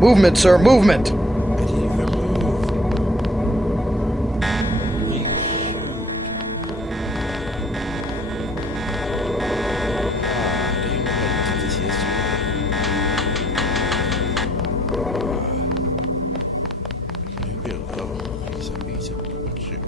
Movement, sir, movement! I didn't even move. Holy shoot. I didn't know I did this yesterday. Maybe a little. I guess I'm being so shoot.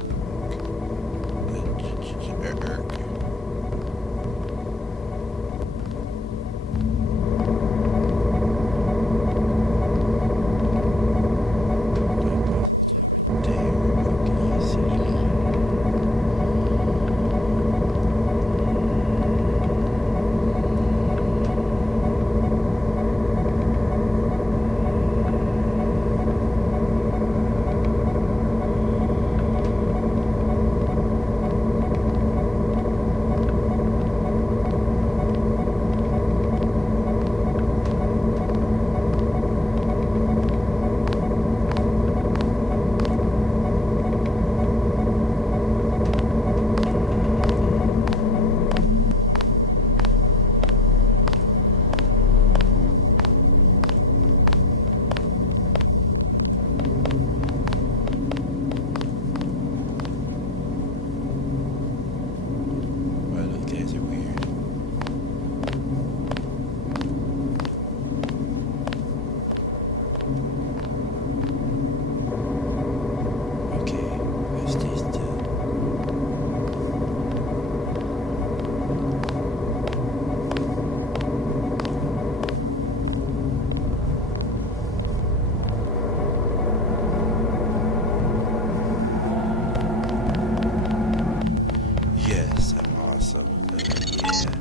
Yes, I'm awesome. Yeah.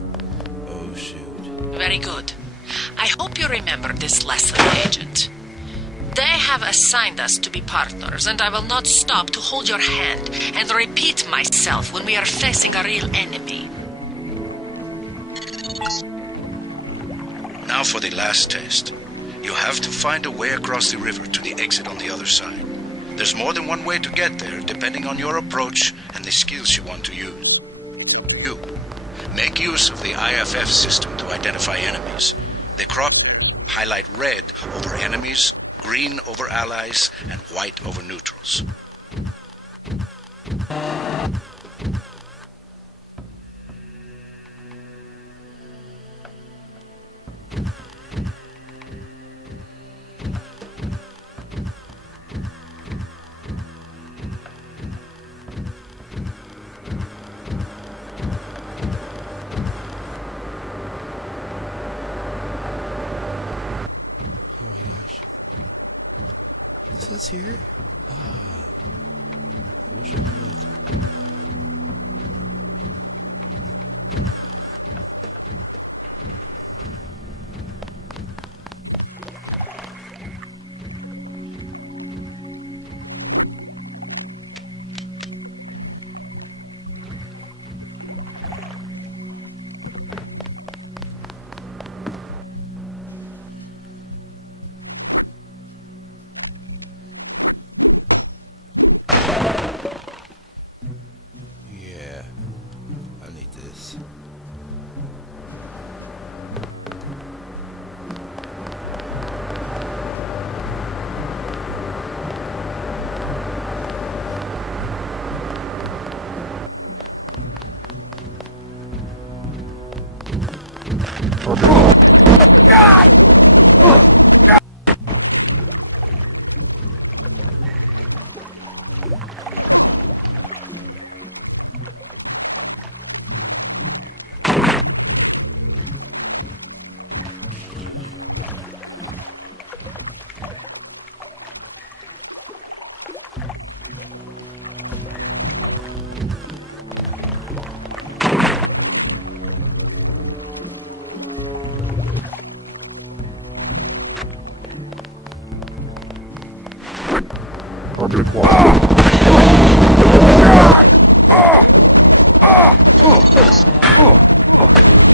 Oh, shoot. Very good. I hope you remember this lesson, Agent. They have assigned us to be partners, and I will not stop to hold your hand and repeat myself when we are facing a real enemy. Now for the last test. You have to find a way across the river to the exit on the other side. There's more than one way to get there, depending on your approach and the skills you want to use. You make use of the IFF system to identify enemies. The crop highlight red over enemies, green over allies, and white over neutrals. Oh my gosh. This is here? Ah. I wish I could. Yeah, I need this.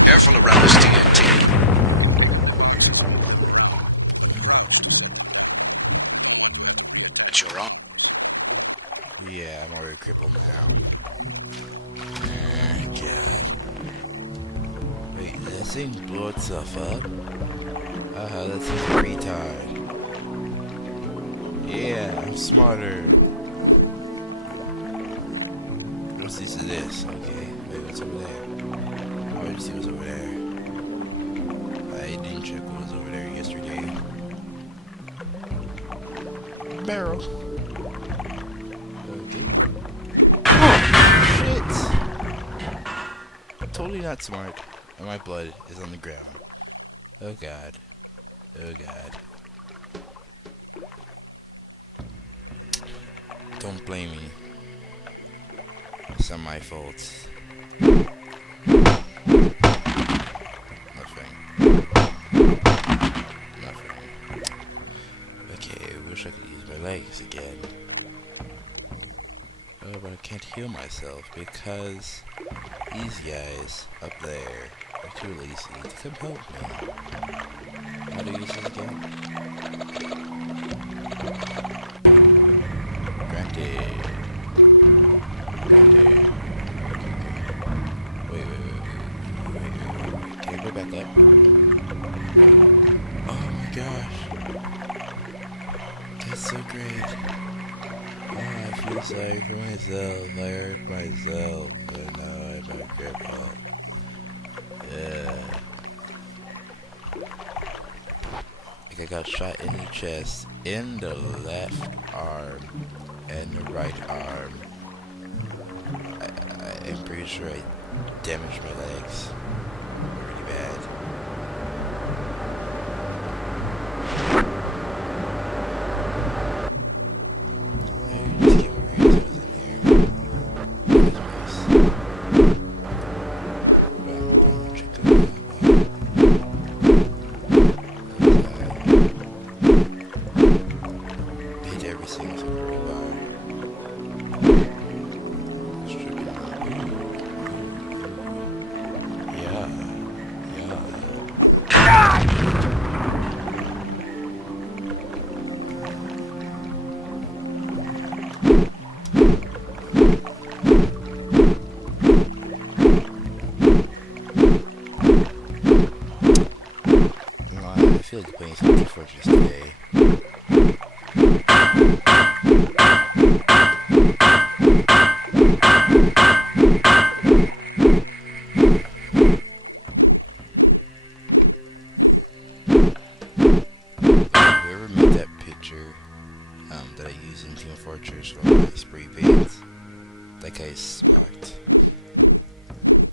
Careful around this TNT. But you're on. Yeah, I'm already crippled now. Ah, God. Wait, that thing blew itself up? That seems retard. Yeah, I'm smarter. What's this to this? Okay, wait, what's over there? I already see what's over there. I didn't check what was over there yesterday. Barrel. Okay. Shit! Totally not smart. And my blood is on the ground. Oh god. Oh god. Don't blame me. It's not my fault. Nothing. Nothing. Okay, I wish I could use my legs again. Oh, but I can't heal myself because these guys up there are too lazy to come help me. How do you use this again? Granted. Granted. Wait. Can I go back up? Oh my gosh. That's so great. Oh, I feel sorry for myself. I hurt myself. And now I'm a cripple. Yeah. Like I got shot in the chest, in the left arm, and the right arm. I'm pretty sure I damaged my legs really bad. I just get more resources in here. That's nice. But I'm gonna check it out. Hit every single bar. Yeah. I feel like playing some Fortress today. Whoever made that picture that I use in Team Fortress for my spray paints, that guy's smart.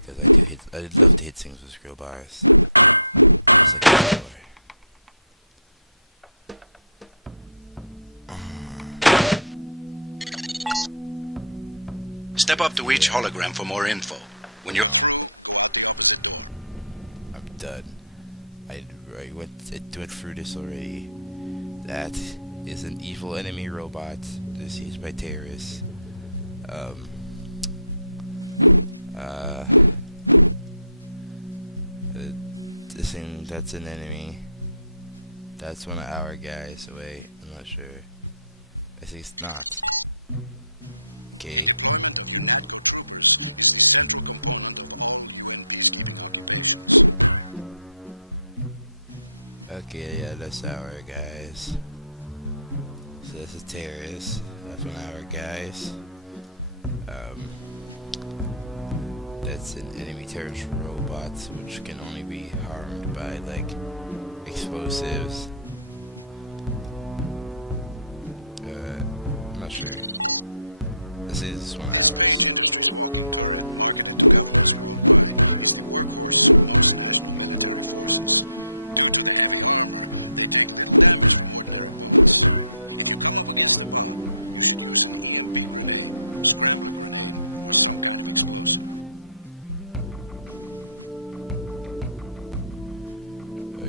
Because I'd love to hit things with scroll bars. It's like a Step up to each hologram for more info. When you're... I'm done. I went through this already. That is an evil enemy robot. This is by terrorists. This thing, that's an enemy. That's one of our guys. Wait, I'm not sure. I think it's not. Okay. Okay, yeah, that's our guys. So that's a terrorist. That's one of our guys. That's an enemy terrorist robot, which can only be harmed by, like, explosives. I'm not sure. This is one of ours.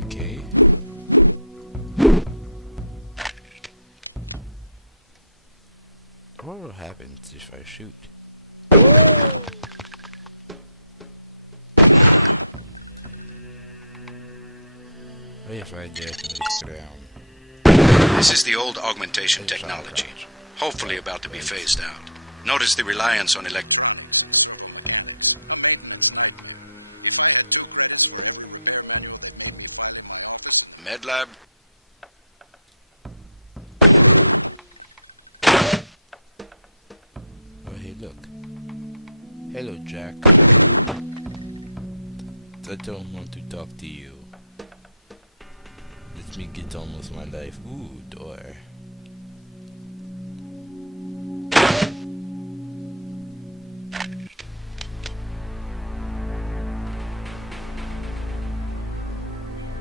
Okay. What will happen if I shoot? What if I just down? This is the old augmentation technology, hopefully about to be phased out. Notice the reliance on Med lab. I don't want to talk to you. Let me get on with my life. Ooh, door.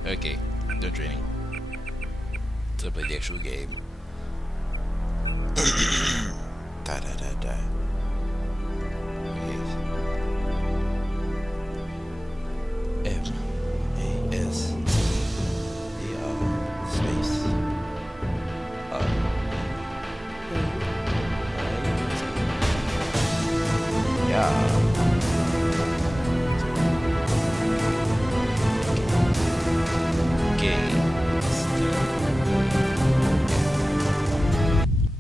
Okay, they're training. To play the actual game. Da da da da. M-A-S space yeah.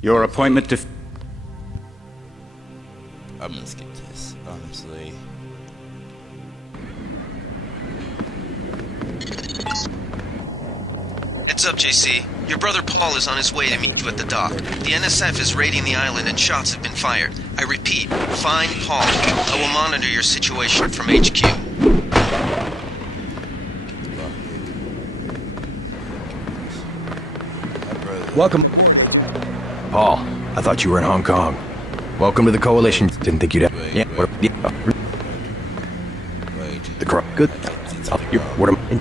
Your appointment to... I'm gonna skip this, honestly. Heads up, JC. Your brother Paul is on his way to meet you at the dock. The NSF is raiding the island and shots have been fired. I repeat, find Paul. I will monitor your situation from HQ. Welcome. Paul, I thought you were in Hong Kong. Welcome to the Coalition. Didn't think you'd have... Yeah, what... The crow. Good. What am I...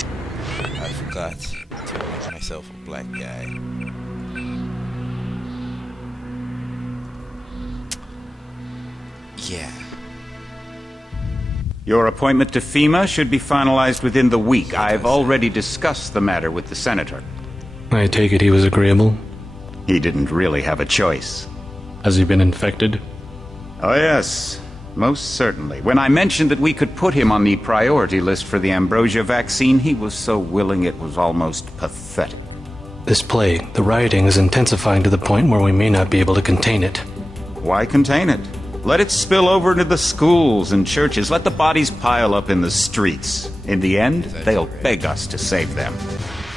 I forgot to make myself a black guy. Yeah. Your appointment to FEMA should be finalized within the week. I've already discussed the matter with the Senator. I take it he was agreeable? He didn't really have a choice. Has he been infected? Oh yes, most certainly. When I mentioned that we could put him on the priority list for the ambrosia vaccine, he was so willing it was almost pathetic. This plague, the rioting is intensifying to the point where we may not be able to contain it. Why contain it? Let it spill over into the schools and churches. Let the bodies pile up in the streets. In the end, they'll beg us to save them.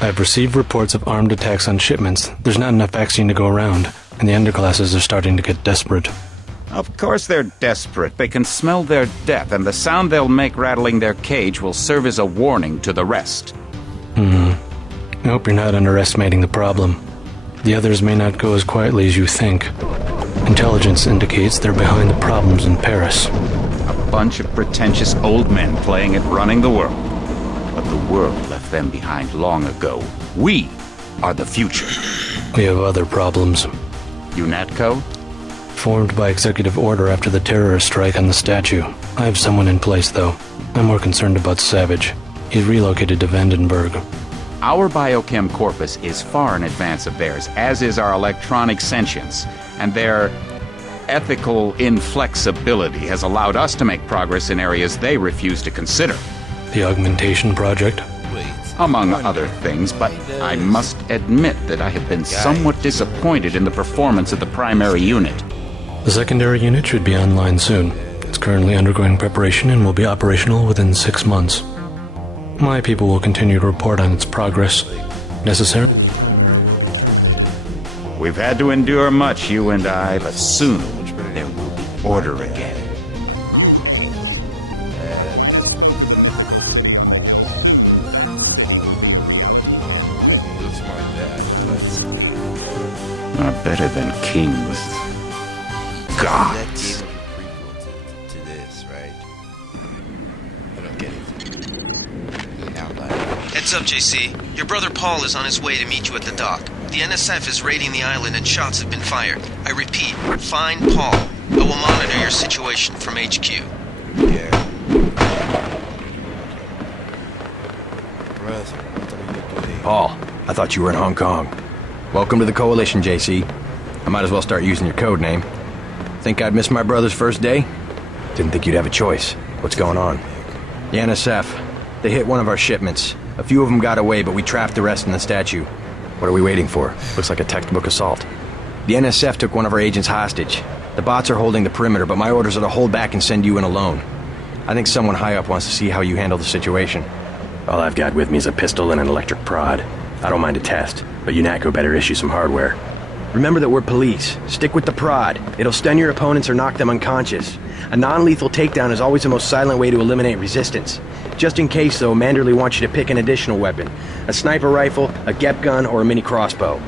I've received reports of armed attacks on shipments. There's not enough vaccine to go around, and the underclasses are starting to get desperate. Of course they're desperate. They can smell their death, and the sound they'll make rattling their cage will serve as a warning to the rest. I hope you're not underestimating the problem. The others may not go as quietly as you think. Intelligence indicates they're behind the problems in Paris. A bunch of pretentious old men playing at running the world. But the world left them behind long ago. We are the future. We have other problems. UNATCO? Formed by executive order after the terrorist strike on the statue. I have someone in place, though. I'm more concerned about Savage. He's relocated to Vandenberg. Our biochem corpus is far in advance of theirs, as is our electronic sentience, and their ethical inflexibility has allowed us to make progress in areas they refuse to consider. The augmentation project? Among other things, but I must admit that I have been somewhat disappointed in the performance of the primary unit. The secondary unit should be online soon. It's currently undergoing preparation and will be operational within 6 months. My people will continue to report on its progress. Necessary? We've had to endure much, you and I, but soon there will be order again. Not better than kings. Gods. That gave me a prequel to this, right? I don't get it. Heads up, JC. Your brother Paul is on his way to meet you at the dock. The NSF is raiding the island and shots have been fired. I repeat, find Paul. I will monitor your situation from HQ. Yeah. Brother, what are you doing? Paul, I thought you were in Hong Kong. Welcome to the Coalition, JC. I might as well start using your code name. Think I'd miss my brother's first day? Didn't think you'd have a choice. What's going on? The NSF. They hit one of our shipments. A few of them got away, but we trapped the rest in the statue. What are we waiting for? Looks like a textbook assault. The NSF took one of our agents hostage. The bots are holding the perimeter, but my orders are to hold back and send you in alone. I think someone high up wants to see how you handle the situation. All I've got with me is a pistol and an electric prod. I don't mind a test, but UNATCO better issue some hardware. Remember that we're police. Stick with the prod. It'll stun your opponents or knock them unconscious. A non-lethal takedown is always the most silent way to eliminate resistance. Just in case, though, Manderley wants you to pick an additional weapon. A sniper rifle, a GEP gun, or a mini crossbow.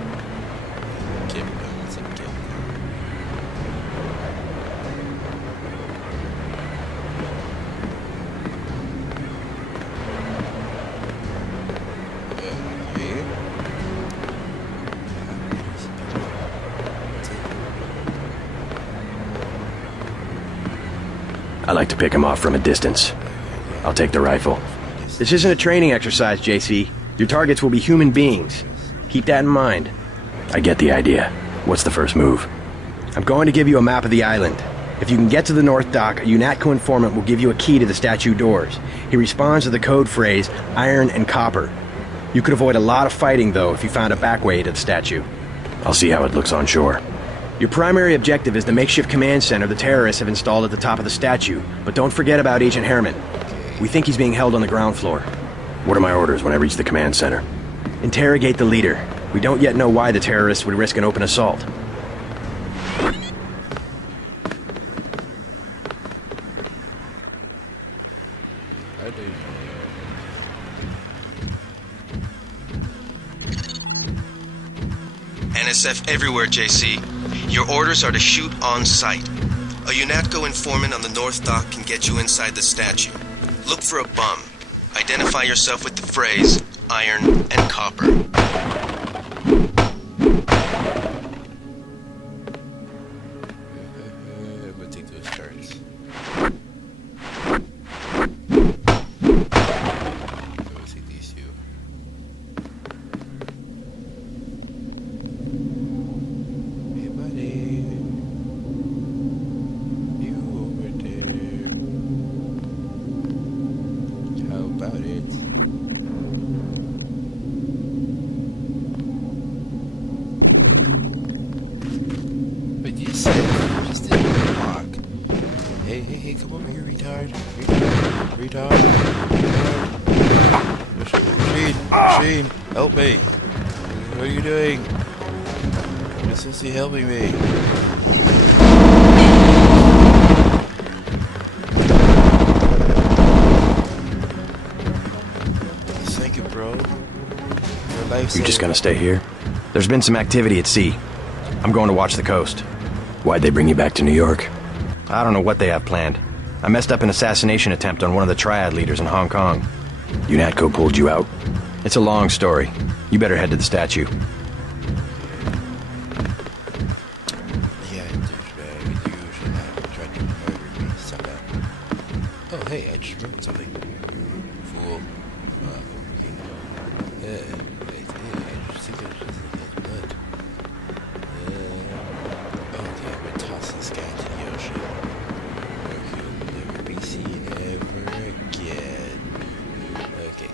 I like to pick him off from a distance. I'll take the rifle. This isn't a training exercise, JC. Your targets will be human beings. Keep that in mind. I get the idea. What's the first move? I'm going to give you a map of the island. If you can get to the North Dock, a UNATCO informant will give you a key to the statue doors. He responds to the code phrase, iron and copper. You could avoid a lot of fighting, though, if you found a back way to the statue. I'll see how it looks on shore. Your primary objective is the makeshift command center the terrorists have installed at the top of the statue, but don't forget about Agent Herman. We think he's being held on the ground floor. What are my orders when I reach the command center? Interrogate the leader. We don't yet know why the terrorists would risk an open assault. NSF everywhere, JC. Your orders are to shoot on sight. A UNATCO informant on the North Dock can get you inside the statue. Look for a bum. Identify yourself with the phrase, iron and copper. We'll take those turns. We'll take these two. Hey, buddy. You over there. How about it? But you said you just didn't walk. Hey, come over here, retard. Retard. Machine, help me. What are you doing? You're supposed to be helping me. Thank you, bro. Your life's You just gonna stay here? There's been some activity at sea. I'm going to watch the coast. Why'd they bring you back to New York? I don't know what they have planned. I messed up an assassination attempt on one of the Triad leaders in Hong Kong. UNATCO pulled you out. It's a long story. You better head to the statue. Yeah, douchebag. You should not try to murder me. Stop that. Oh, hey, I just remembered something. Fool. Okay. Yeah, I just think it was just blood. Okay, I'm gonna toss this guy into the ocean. Where he'll never be seen ever again. Okay.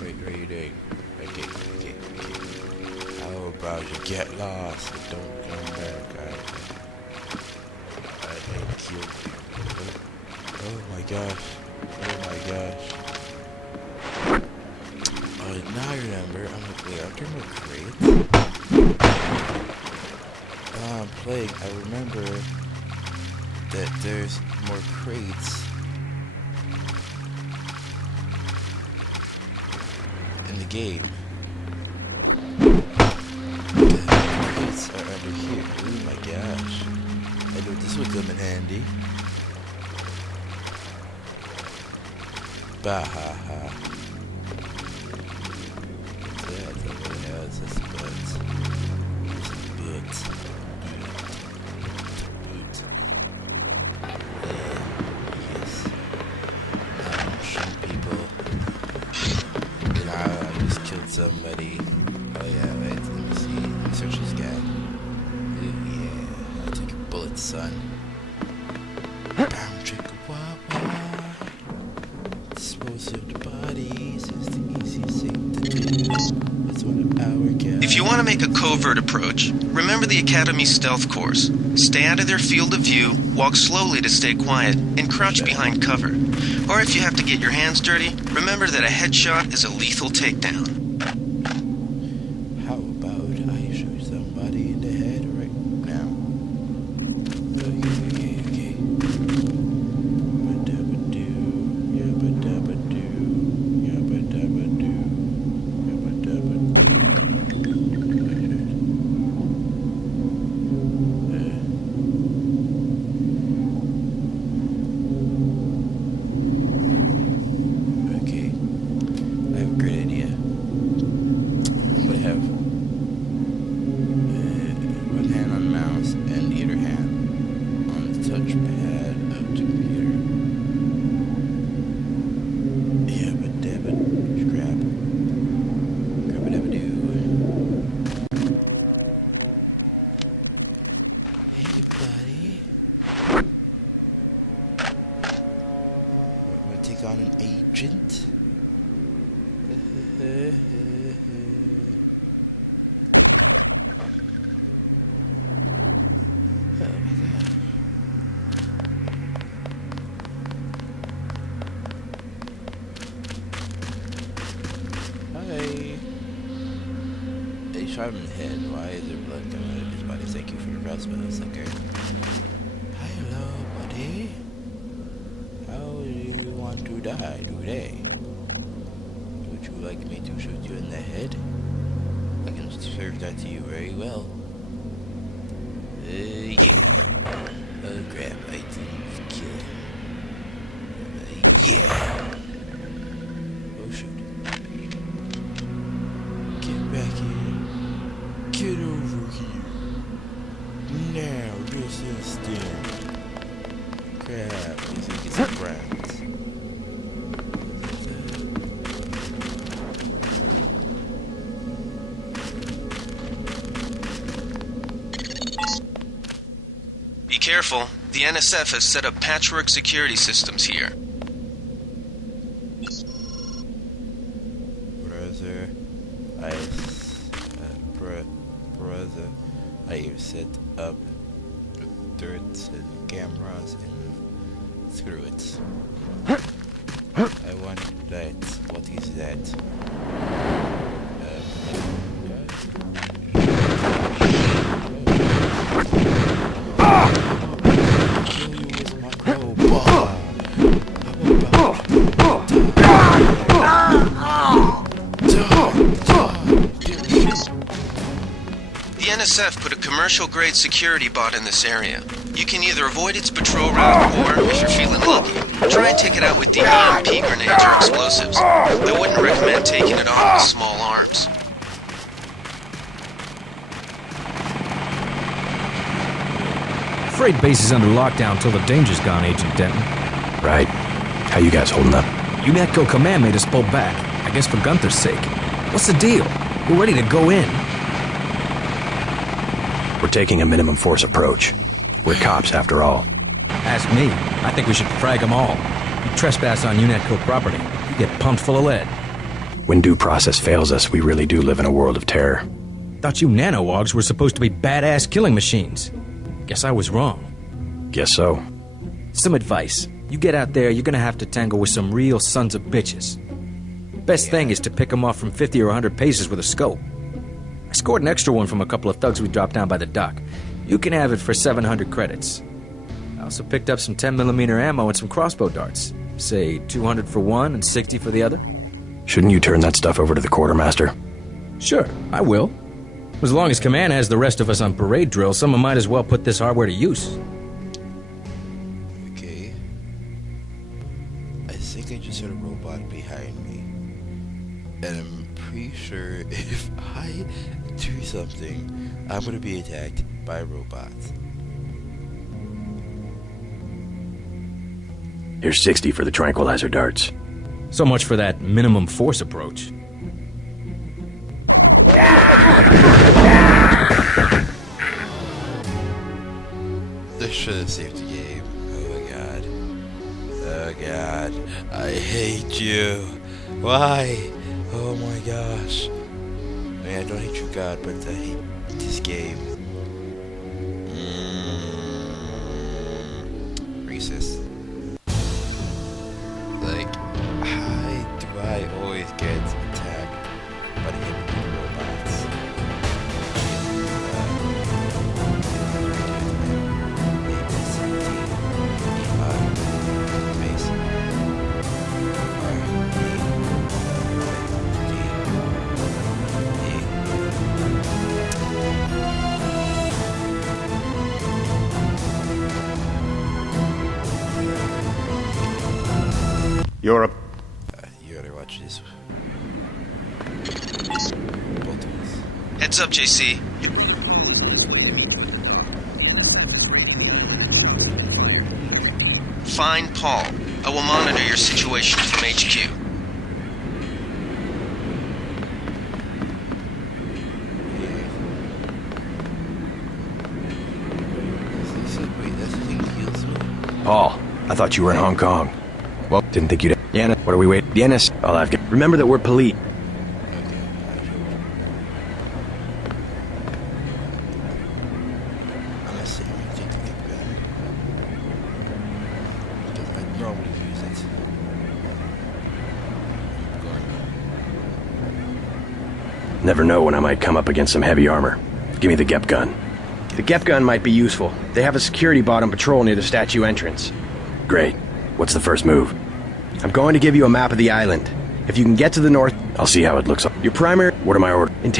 Wait, what are you doing? Okay. How about you get lost and don't come back? I may kill you. Oh my gosh. Oh, now I remember. I'm like, wait, aren't there more crates? While I'm playing, I remember that there's more crates in the game. The crates are under here. Oh my gosh. I know this would come in handy. Bahaha. What's this boot. Yes. I'm shooting people. You know, I just killed somebody. Oh yeah, wait, let me see. Let me search this guy. Ooh, yeah. I'll take a bullet, son. Bam, chicka, wah, wah. Dispose of the bodies is the easiest thing to do. It's one of our guys. If you want to make a covert approach, remember the Academy stealth course. Stay out of their field of view, walk slowly to stay quiet, and crouch behind cover. Or if you have to get your hands dirty, remember that a headshot is a lethal takedown. How about I shoot somebody in the head right now? Okay. Ba-dabba-doo, yabba-dabba-doo, yabba-dabba-doo, yabba-dabba-doo. Okay. I have a great idea. I'm gonna have one hand on the mouse and the other hand on the touchpad of the computer. Yeah, but David, grab a dabba doo. Hey, buddy. Wanna take on an agent? Oh my god. Hi. They shot him in the head. Why is there blood coming out of his body? Thank you for your response, okay. Hello, buddy. How do you want to die today? Would you like me to shoot you in the head? I can serve that to you very well. Yeah. Grab items, kill him. Yeah. Oh shoot. Get back here. Get over here. Now, this instant. Crap, you think it's a friend. Be careful. The NSF has set up patchwork security systems here. Brother, I have set up turrets and cameras and screw it. I want that. What is that? Kill you with my robot. The NSF put a commercial-grade security bot in this area. You can either avoid its patrol route, or, if you're feeling lucky, try and take it out with the EMP grenades or explosives. I wouldn't recommend taking it on with small arms. Freight base is under lockdown till the danger's gone, Agent Denton. Right. How you guys holding up? UNATCO command made us pull back. I guess for Gunther's sake. What's the deal? We're ready to go in. We're taking a minimum force approach. We're cops, after all. Ask me. I think we should frag them all. You trespass on UNATCO property, you get pumped full of lead. When due process fails us, we really do live in a world of terror. Thought you nanowogs were supposed to be badass killing machines. Guess I was wrong. Guess so. Some advice. You get out there, you're gonna have to tangle with some real sons of bitches. Best thing is to pick them off from 50 or 100 paces with a scope. I scored an extra one from a couple of thugs we dropped down by the dock. You can have it for 700 credits. I also picked up some 10mm ammo and some crossbow darts. Say 200 for one and 60 for the other. Shouldn't you turn that stuff over to the quartermaster? Sure, I will. As long as Command has the rest of us on parade drill, someone might as well put this hardware to use. Okay. I think I just heard a robot behind me. And I'm pretty sure if I do something, I'm gonna be attacked by robots. Here's 60 for the tranquilizer darts. So much for that minimum force approach. This should have saved the game. Oh god. Oh god. I hate you. Why? Oh my gosh. I mean, I don't hate you, God, but I hate this game. Recess. Like, why do I always get attacked by the heavy robots? Europe. You gotta watch this. Both of us. Heads up, JC. Find Paul. I will monitor your situation from HQ. Wait, that's the thing that heals me? Paul, I thought you were in Hong Kong. Well, didn't think you'd... Deanna, what are we waiting? Deanna, I'll have to... Remember that we're police. Never know when I might come up against some heavy armor. Give me the Gep gun. The Gep gun might be useful. They have a security bot on patrol near the statue entrance. Great. What's the first move? I'm going to give you a map of the island. If you can get to the north, I'll see how it looks. Your primary... What am I ordering? You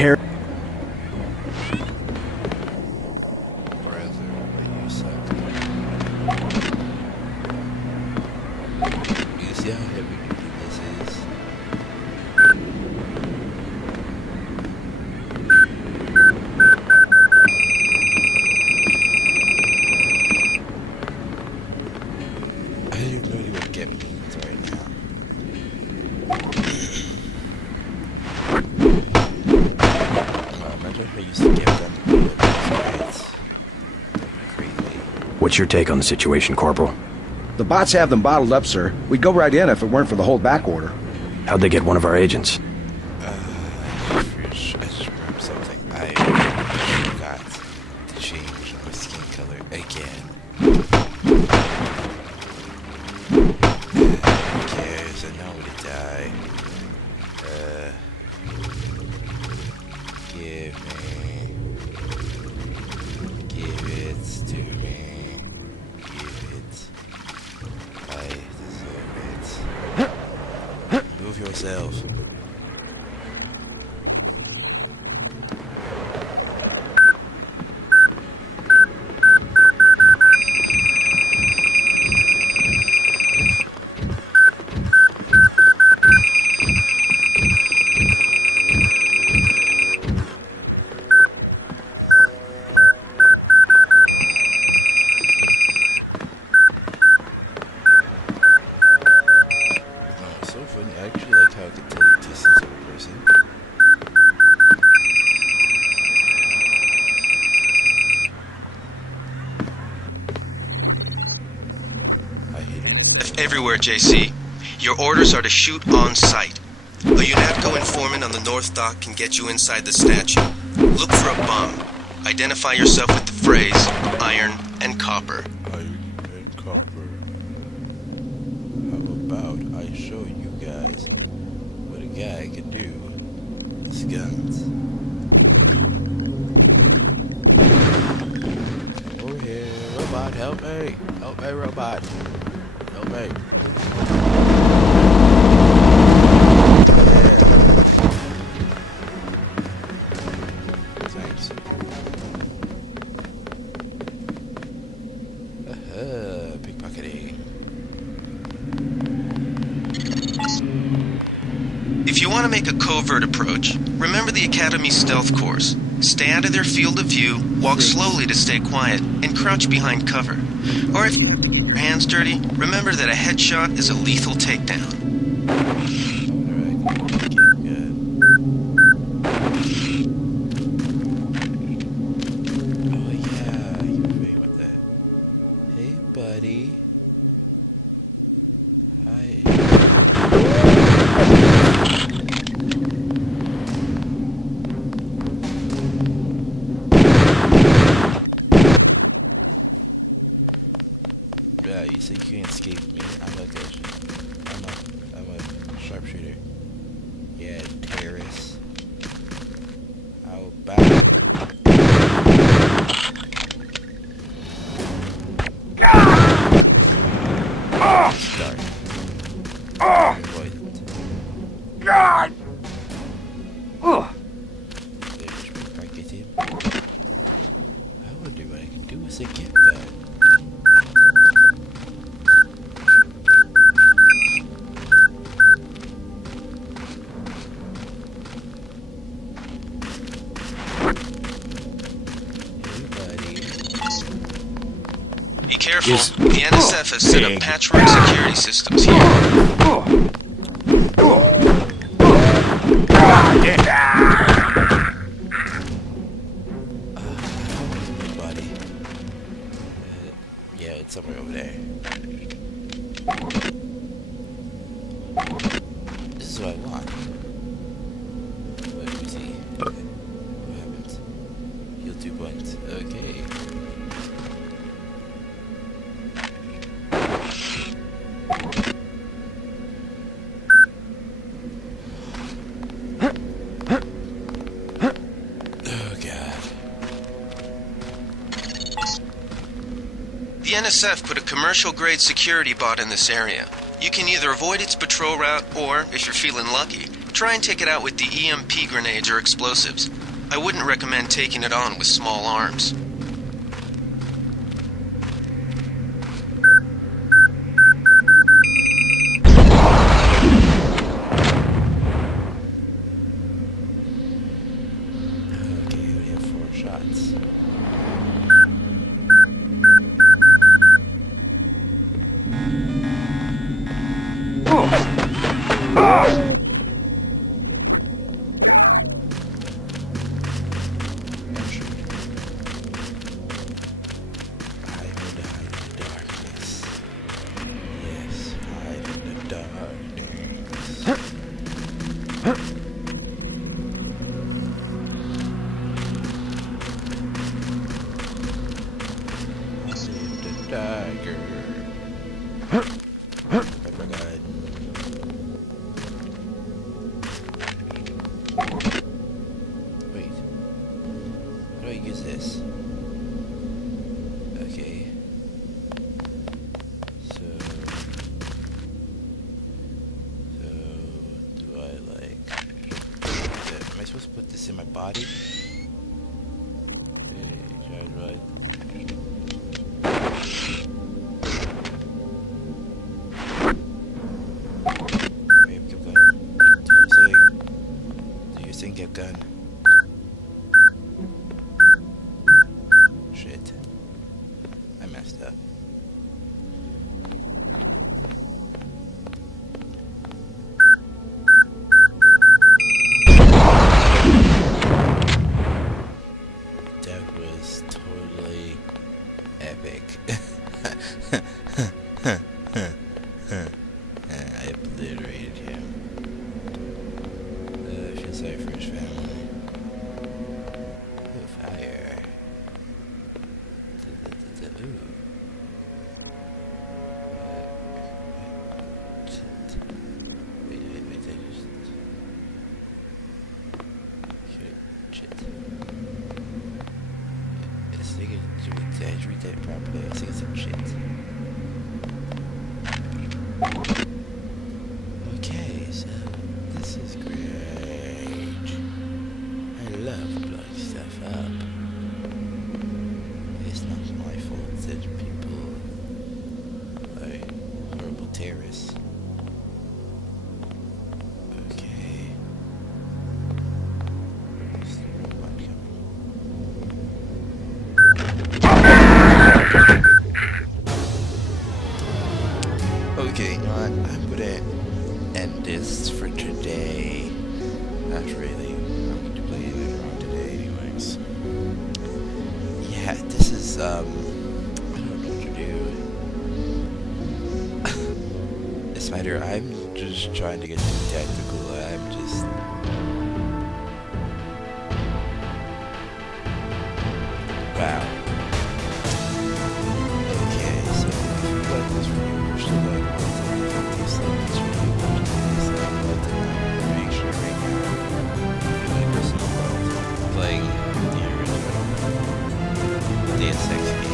see how heavy this is? I didn't know you would get me right now. Imagine if I used to get them to be crazy. What's your take on the situation, Corporal? The bots have them bottled up, sir. We'd go right in if it weren't for the hold back order. How'd they get one of our agents? I just remember something. I forgot to change my skin color again. Who cares? I know I'm gonna die. Give it to me. Give it. I deserve it. Move yourself. I actually like how I can tell the distance of a person. I hate it. Everywhere, JC. Your orders are to shoot on sight. A UNATCO informant on the North Dock can get you inside the statue. Look for a bomb. Identify yourself with the phrase iron and copper. Iron and copper. How about I show you guys what a guy can do with guns? Come over here, robot, help me! Help me, robot! Help me! There. Thanks. Pickpocketing. If you want to make a covert approach, remember the Academy's stealth course. Stay out of their field of view, walk slowly to stay quiet, and crouch behind cover. Or if your hands dirty, remember that a headshot is a lethal takedown. Oh yeah, you agree with that. Hey buddy. can't escape me. I'm a sharpshooter. Yeah, terrorist. I'll back. Start. Avoid it. God! If I get him, I wonder what I can do as I get that. Be careful. The NSF has set up patchwork security systems here. Buddy. Yeah, it's somewhere over there. This is what I want. What do we see? What happens? Heal 2 points. Okay. The NSF put a commercial-grade security bot in this area. You can either avoid its patrol route, or, if you're feeling lucky, try and take it out with the EMP grenades or explosives. I wouldn't recommend taking it on with small arms. Okay, we have 4 shots. Dagger. Oh my god. Wait. How do I use this? Okay. So do I like... Am I supposed to put this in my body? Okay, charge right. Get gun. Shit. I messed up. That was totally epic. I obliterated him. I feel sorry for his family. Ooh, fire. Ooh. Shit. Wait, shit. I think I should read that properly. I think it's some shit. Okay, so this is great. I love blowing stuff up. It's not my fault that people are horrible terrorists. Okay. Is the robot coming? Okay, you know what? I'm gonna end this for today. Not really. I'm going to play it later on today anyways. Yeah, this is, I don't know what to do. Spider, I'm just trying to get too tactical. I'm just... Wow. Okay, so what is this for you? sexy.